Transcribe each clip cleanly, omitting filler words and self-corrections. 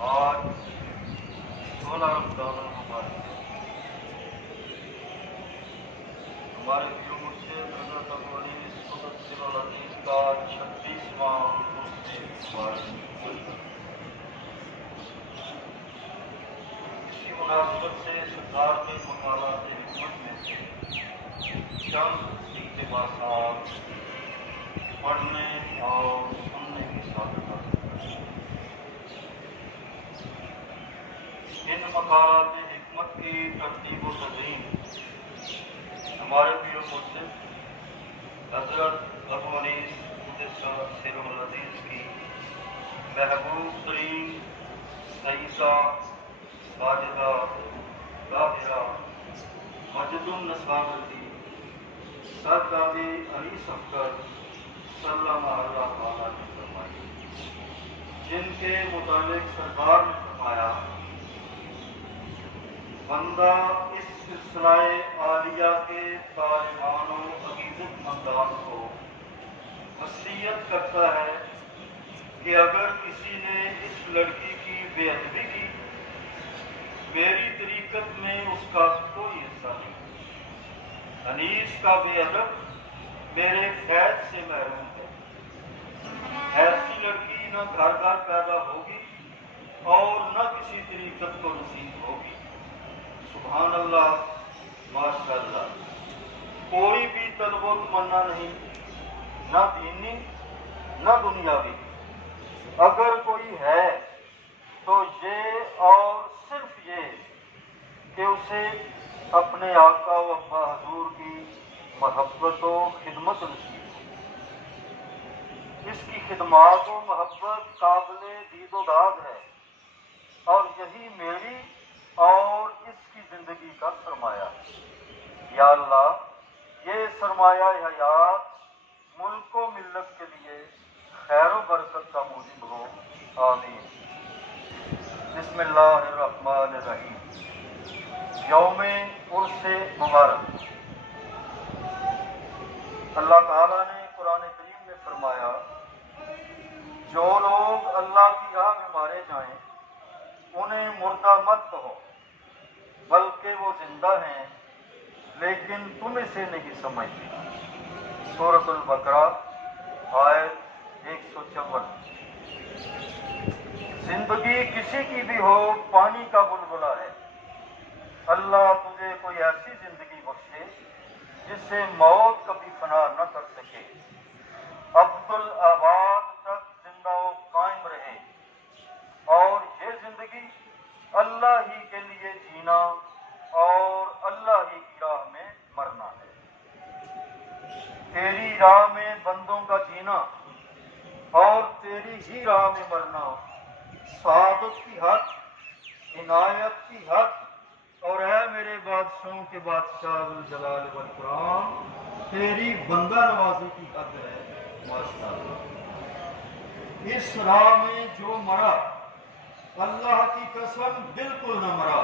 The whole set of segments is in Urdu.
آج 16 رمضان المبارک ہمارے پیو مرشد حضرت ابو انیس مدثر العزیز کا 36واں عرس مبارک۔ اسی مناسبت سے سرکار کے مقالات حکمت میں سے چند اقتباسات پڑھنے اور سننے کی سعادت حاصل کریں۔ ان مقالات حکمت کی ترتیب و تدوین ہمارے پیر مرشد حضرت ابو انیس مدثر العزیز کی محبوب ترین سیدہ ساجدہ طاہرہ مجد النصابتی سرکاری علی سفر صلی اللہ تعالیٰ نے فرمائی، جن کے متعلق سرکار نے فرمایا بندہ اس سلسلہ عالیہ کے طالبان و عقیدت مندان کو وصیت کرتا ہے کہ اگر کسی نے اس لڑکی کی بے ادبی کی، میری طریقت میں اس کا کوئی حصہ نہیں۔ انیس کا بے ادب میرے فیض سے محروم ہے۔ ایسی لڑکی نہ گھر گھر پیدا ہوگی اور نہ کسی طریقت کو نصیب ہوگی۔ سبحان اللہ، ماشاء اللہ۔ کوئی بھی طلب و تمنا نہیں، نہ دینی نہ دنیاوی۔ اگر کوئی ہے تو یہ اور صرف یہ کہ اسے اپنے آقا و ابا حضور کی محبت و خدمت نصیب ہو۔ اس کی خدمات و محبت قابل دید و داد ہے، اور یہی میری اور اس کی زندگی کا سرمایہ ہے۔ یا اللہ، یہ سرمایہ حیات ملک و ملت کے لیے خیر و برکت کا موجب ہو، آمین۔ بسم اللہ الرحمن الرحیم۔ یوم عرس مبارک۔ اللہ تعالیٰ نے قرآن کریم میں فرمایا، جو لوگ اللہ کی راہ میں مارے جائیں انہیں مردہ مت کہو، بلکہ وہ زندہ ہیں لیکن تم اسے نہیں سمجھتے۔ سورۃ البقرہ آیت 154۔ زندگی کسی کی بھی ہو پانی کا بلبلہ ہے۔ اللہ تجھے کوئی ایسی زندگی بخشے جس سے موت کبھی فنا نہ کر سکے، عبدالآباد تک زندہ و قائم رہے، اور یہ زندگی اللہ ہی کے لیے جینا اور اللہ ہی کی راہ میں مرنا ہے۔ تیری راہ میں بندوں کا جینا اور تیری ہی راہ میں مرنا سعادت کی حد، عنایت کی حد، اور اے میرے بادشاہوں کے بادشاہ ذوالجلال والاکرام، تیری بندہ نوازی کی حد ہے۔ ماشاءاللہ۔ اس راہ میں جو مرا اللہ کی قسم بالکل نہ مرا،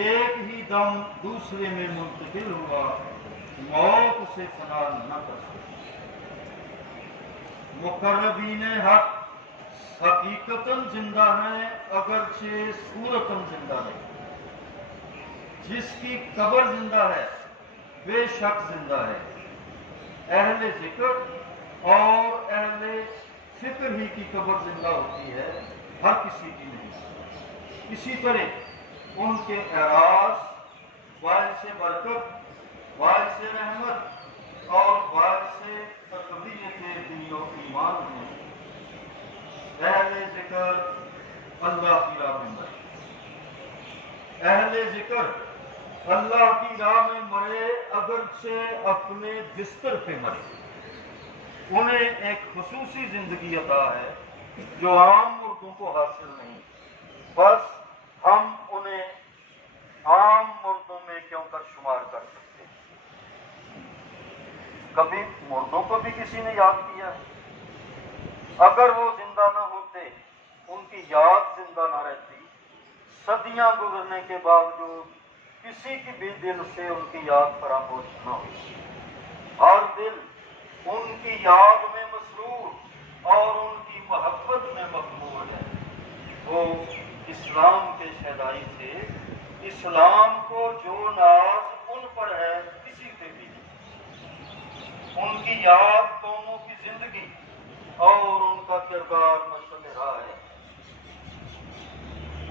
ایک ہی دم دوسرے میں منتقل ہوا، موت اسے فنا نہ کر سکتی۔ مقربین حق حقیقتاً زندہ ہیں اگرچہ صورتاً زندہ نہیں۔ جس کی قبر زندہ ہے بے شک زندہ ہے۔ اہل ذکر اور اہل فکر ہی کی قبر زندہ ہوتی ہے، ہر کسی کی نہیں۔ اسی طرح ان کے اعراض باعث برکت، باعث رحمت اور باعث تقویت دین و ایمان ہیں۔ اہل ذکر اللہ کی راہ میں مرے، اہل ذکر اللہ کی راہ میں مرے اگرچہ اپنے بستر پہ مرے۔ انہیں ایک خصوصی زندگی عطا ہے جو عام مردوں کو حاصل نہیں، بس ہم انہیں عام مردوں میں کیوں کر شمار کر سکتے ہیں۔ کبھی مردوں کو بھی کسی نے یاد کیا ہے؟ اگر وہ زندہ نہ ہوتے، ان کی یاد زندہ نہ رہتی، صدیاں گزرنے کے باوجود کسی کی بھی دل سے ان کی یاد فراموش نہ ہوئی۔ ہر دل ان کی یاد میں مسرور اور ان کی محبت میں مغمور ہے۔ وہ اسلام کے شہدائی تھے، اسلام کو جو ناز ان پر ہے کسی پہ بھی نہیں۔ ان کی یاد قوموں کی زندگی اور ان کا کردار مشعل راہ ہے۔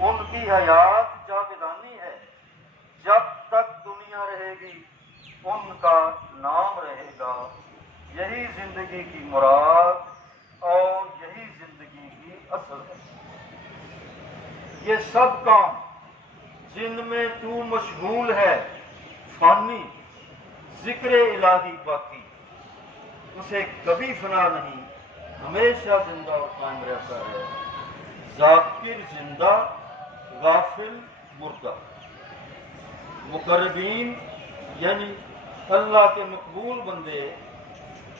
ان کی حیات جاویدانی ہے، جب تک دنیا رہے گی ان کا نام رہے گا۔ یہی زندگی کی مراد اور یہی زندگی کی اصل ہے۔ یہ سب کام جن میں تو مشغول ہے فانی، ذکر الہی باقی، اسے کبھی فنا نہیں، ہمیشہ زندہ اور قائم رہتا ہے۔ ذاکر زندہ، غافل مردہ۔ مقربین یعنی اللہ کے مقبول بندے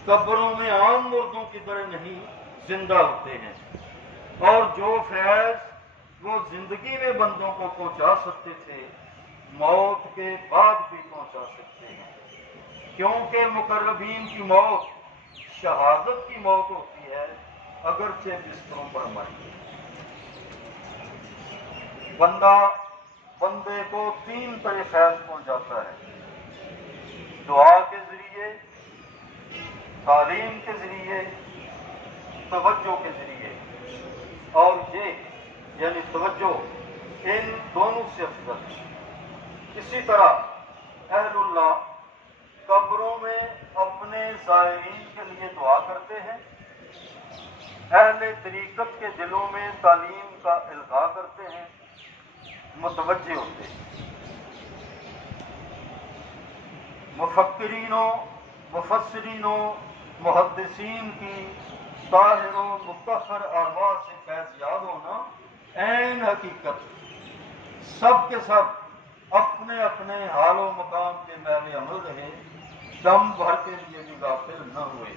قبروں میں عام مردوں کی طرح نہیں زندہ ہوتے ہیں، اور جو فیض وہ زندگی میں بندوں کو پہنچا سکتے تھے موت کے بعد بھی پہنچا سکتے ہیں، کیونکہ مقربین کی موت شہادت کی موت ہوتی ہے، اگرچہ بستروں پر مرے۔ بندے کو 3 طرح فیض پہنچاتا ہے: دعا کے ذریعے، تعلیم کے ذریعے، توجہ کے ذریعے، اور یہ یعنی توجہ ان دونوں سے افضل ہے۔ اسی طرح اہل اللہ قبروں میں اپنے زائرین کے لیے دعا کرتے ہیں، اہل طریقت کے دلوں میں تعلیم کا القاء کرتے ہیں، متوجہ ہوتے ہیں۔ مفکرین و مفسرین و محدثین کی طاہر و مطہر ارواح سے فیض یاب ہونا عین حقیقت۔ سب کے سب اپنے اپنے حال و مقام کے محل عمل رہے، دم بھر کے لیے بھی غافل نہ ہوئے،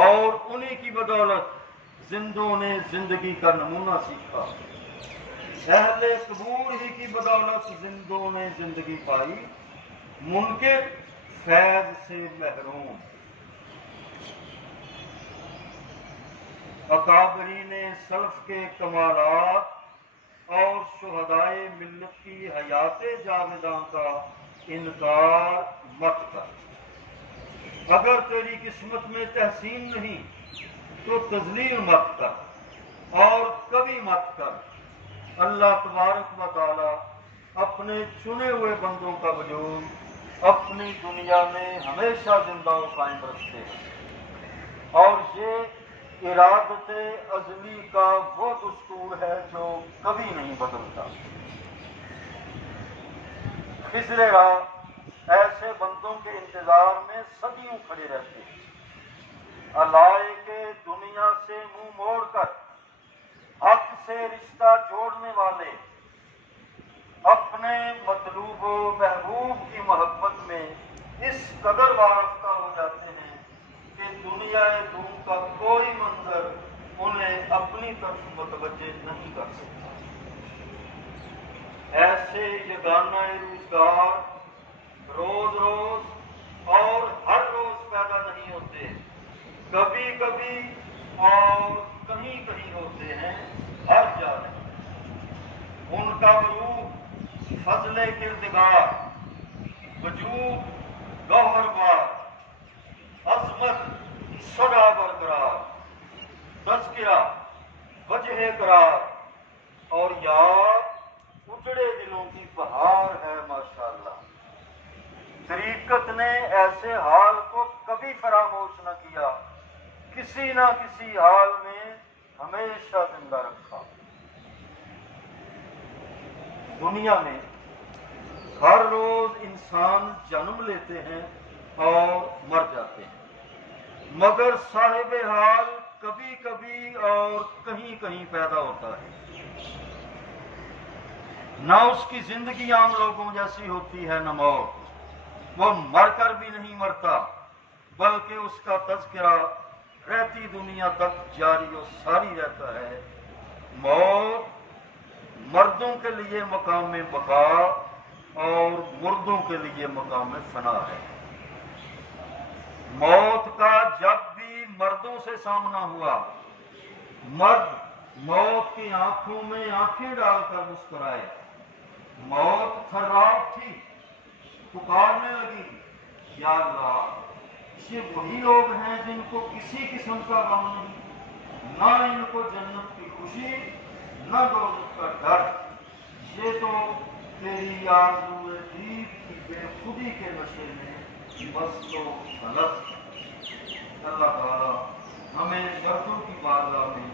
اور انہی کی بدولت زندوں نے زندگی کا نمونہ سیکھا۔ اہل قبور ہی کی بدولت زندوں نے زندگی پائی، منکر فیض سے محروم۔ اکابرین سلف کے کمالات اور شہدائے ملت کی حیات جاویداں کا انکار مت کر۔ اگر تیری قسمت میں تحسین نہیں تو تذلیل مت کر، اور کبھی مت کر۔ اللہ تبارک و تعالی اپنے چنے ہوئے بندوں کا وجود اپنی دنیا میں ہمیشہ زندہ و قائم رکھتے ہیں، اور یہ ارادت ازلی کا وہ دستور ہے جو کبھی نہیں بدلتا۔ خضر راہ ایسے بندوں کے انتظار میں صدیوں کھڑے رہتے ہیں، علائے کے دنیا سے منہ موڑ کر حق سے رشتہ جوڑنے والے اپنے مطلوب و محبوب کی محبت میں اس قدر وابستہ ہو جاتے ہیں کہ دنیا دور کا کوئی منظر انہیں اپنی طرف متوجہ نہیں کر سکتا۔ ایسے یگانہ روزگار روز روز اور ہر روز پیدا نہیں ہوتے، کبھی کبھی اور کہیں کہیں ہوتے ہیں، ہر جا نہیں۔ ان کا عروج فضل کردگار، وجود گوہر بار، عظمت سدا برقرار، تذکرہ وجہ قرار، اور یاد اجڑے دلوں کی بہار ہے ماشاءاللہ۔ طریقت نے ایسے حال کو کبھی فراموش نہ کیا، کسی نہ کسی حال میں ہمیشہ زندہ رکھا۔ دنیا میں ہر روز انسان جنم لیتے ہیں اور مر جاتے ہیں، مگر صاحب حال کبھی کبھی اور کہیں کہیں پیدا ہوتا ہے۔ نہ اس کی زندگی عام لوگوں جیسی ہوتی ہے نہ موت، وہ مر کر بھی نہیں مرتا، بلکہ اس کا تذکرہ رہتی دنیا تک جاری و ساری رہتا ہے۔ موت مردوں کے لیے مقام بقا اور مردوں کے لیے مقام فنا ہے۔ موت کا جب بھی مردوں سے سامنا ہوا، مرد موت کی آنکھوں میں آنکھیں ڈال کر مسکرائے. موت تھراؤ تھی, پکارنے لگی, یا اللہ یہ وہی لوگ ہیں جن کو کسی قسم کا غم نہیں, نہ ان کو جنت کی خوشی نہ دوزخ کا ڈر. یہ تو تیری آرزو دید کی بے خودی کے نشے میں مست و غلط. اللہ تعالیٰ ہمیں مردوں کی بارگاہ میں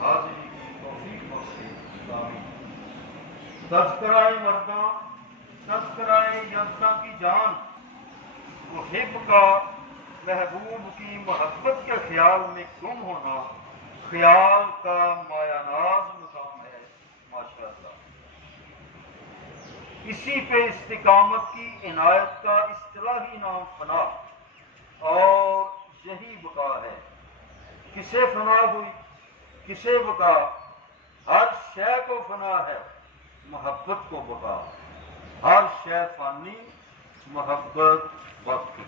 حاضری کی توفیق بخشے. آمین. تذکرہ مرداں, تذکرہ یزداں کی جان, محب کا محبوب کی محبت کے خیال میں گم ہونا خیال کا مایہ ناز مقام ہے. ماشاء اللہ. اسی پہ استقامت کی عنایت کا اصطلاحی نام فنا, اور یہی بقا ہے. کسے فنا ہوئی, کسے بقا؟ ہر شے کو فنا ہے, محبت کو بقا. ہر شے فانی, محبت باقی.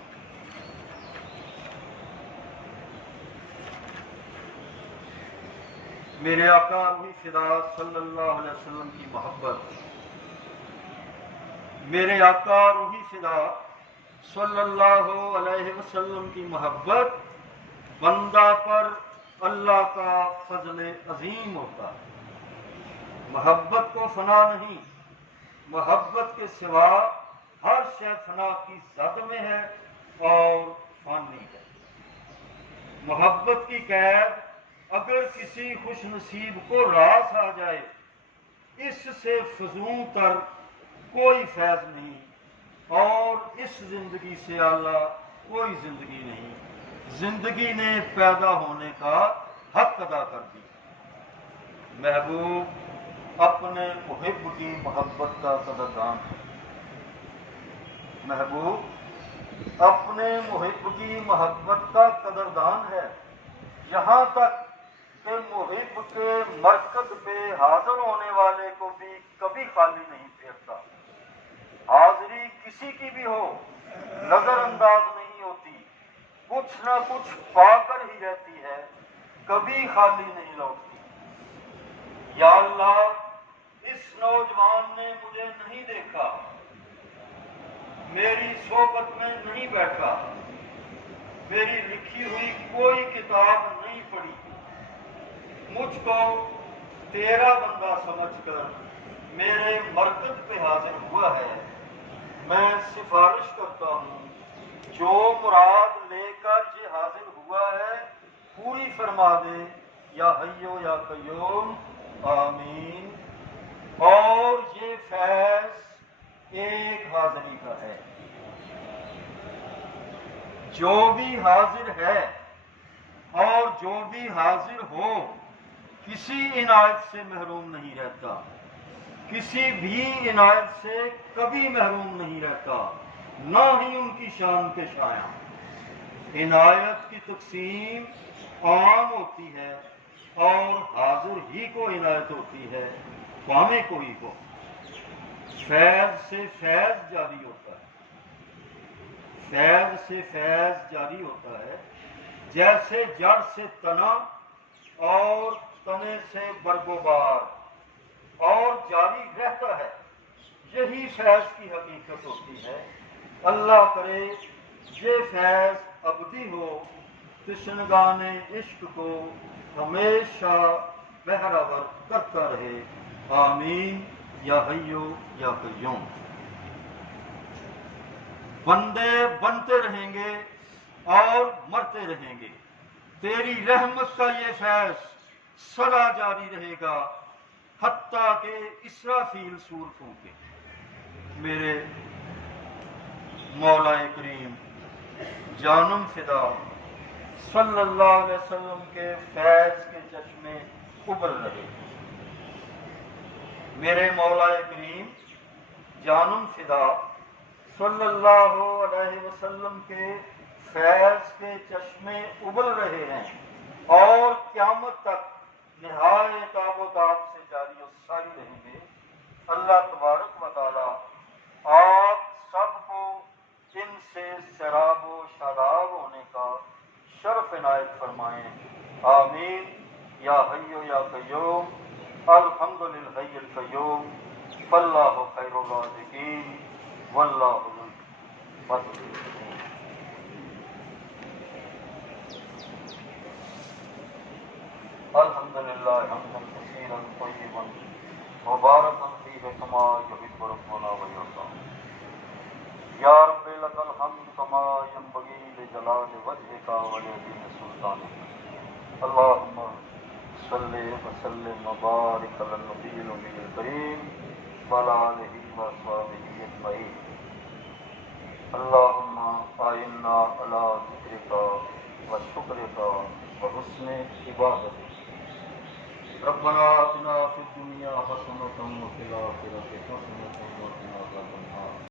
میرے آقا روحی فدا صلی اللہ علیہ وسلم کی محبت, میرے آقا روحی فدا صلی اللہ علیہ وسلم کی محبت بندہ پر اللہ کا فضل عظیم ہوتا ہے. محبت کو فنا نہیں, محبت کے سوا ہر شے فنا کی زد میں ہے اور فانی ہے. محبت کی قید اگر کسی خوش نصیب کو راس آ جائے, اس سے فزوں تر کوئی فیض نہیں, اور اس زندگی سے اعلیٰ کوئی زندگی نہیں. زندگی نے پیدا ہونے کا حق ادا کر دی. محبوب اپنے محب کی محبت کا قدردان ہے. محبوب اپنے محب کی محبت کا قدردان ہے, یہاں تک کہ محب کے مرکز پہ حاضر ہونے والے کو بھی کبھی خالی نہیں پھیرتا. حاضری کسی کی بھی ہو نظر انداز نہیں ہوتی, کچھ نہ کچھ پا کر ہی رہتی ہے, کبھی خالی نہیں لوٹتی. یا اللہ اس نوجوان نے مجھے نہیں دیکھا, میری صحبت میں نہیں بیٹھا, میری لکھی ہوئی کوئی کتاب نہیں پڑھی, مجھ کو تیرا بندہ سمجھ کر میرے مرکز پہ حاضر ہوا ہے. میں سفارش کرتا ہوں جو مراد لے کر یہ حاضر ہوا ہے پوری فرما دے, یا حیو یا قیوم, آمین. اور یہ فیض ایک حاضری کا ہے. جو بھی حاضر ہے اور جو بھی حاضر ہو کسی عنایت سے محروم نہیں رہتا, کسی بھی عنایت سے کبھی محروم نہیں رہتا, نہ ہی ان کی شان کے شایاں. عنایت کی تقسیم عام ہوتی ہے اور حاضر ہی کو عنایت ہوتی ہے, پامے کوئی کو. فیض سے فیض جاری ہوتا ہے, فیض سے فیض جاری ہوتا ہے, جیسے جڑ سے تنا اور تنے سے برگ و بار, اور جاری رہتا ہے. یہی فیض کی حقیقت ہوتی ہے. اللہ کرے یہ فیض ابدی ہو, تشنگان عشق کو ہمیشہ بہراور کرتا رہے. آمین. یا حیو یا قیوم. بندے بنتے رہیں گے اور مرتے رہیں گے, تیری رحمت کا یہ فیض سدا جاری رہے گا حتیٰ کہ اسرافیل سور پھونکے. میرے مولا کریم جانم فدا صلی اللہ علیہ وسلم کے فیض کے چشمے ابل رہے. میرے مولا کریم جانم فدا صلی اللہ علیہ وسلم کے فیض کے چشمے ابل رہے ہیں, اور قیامت تک نہایت آب و تاب سے جاری و ساری رہیں گے. اللہ تبارک و تعالی آپ سب کو ان سے سراب و شاداب ہونے کا شرف عنایت فرمائیں. آمین. یا حی یا قیوم الحمد للحی القیوم فاللہ خیر الرازقین واللہ ذو الفضل العظیم۔ الحمد للہ حمدا کثیرا طیبا مبارکا فیہ کما یحب ربنا ویرضی۔ یا رب لک الحمد کما ینبغی لجلال وجہک ولعظیم سلطانک۔ اللہم صلی وسلم وبارک علی النبی الامی الکریم وعلی آلہ واصحابہ اجمعین۔ اللہم اعنا علی ذکرک وشکرک وحسن عبادتک۔ ربنا آتنا فی الدنیا حسنۃ وفی الآخرۃ حسنۃ وقنا عذاب النار۔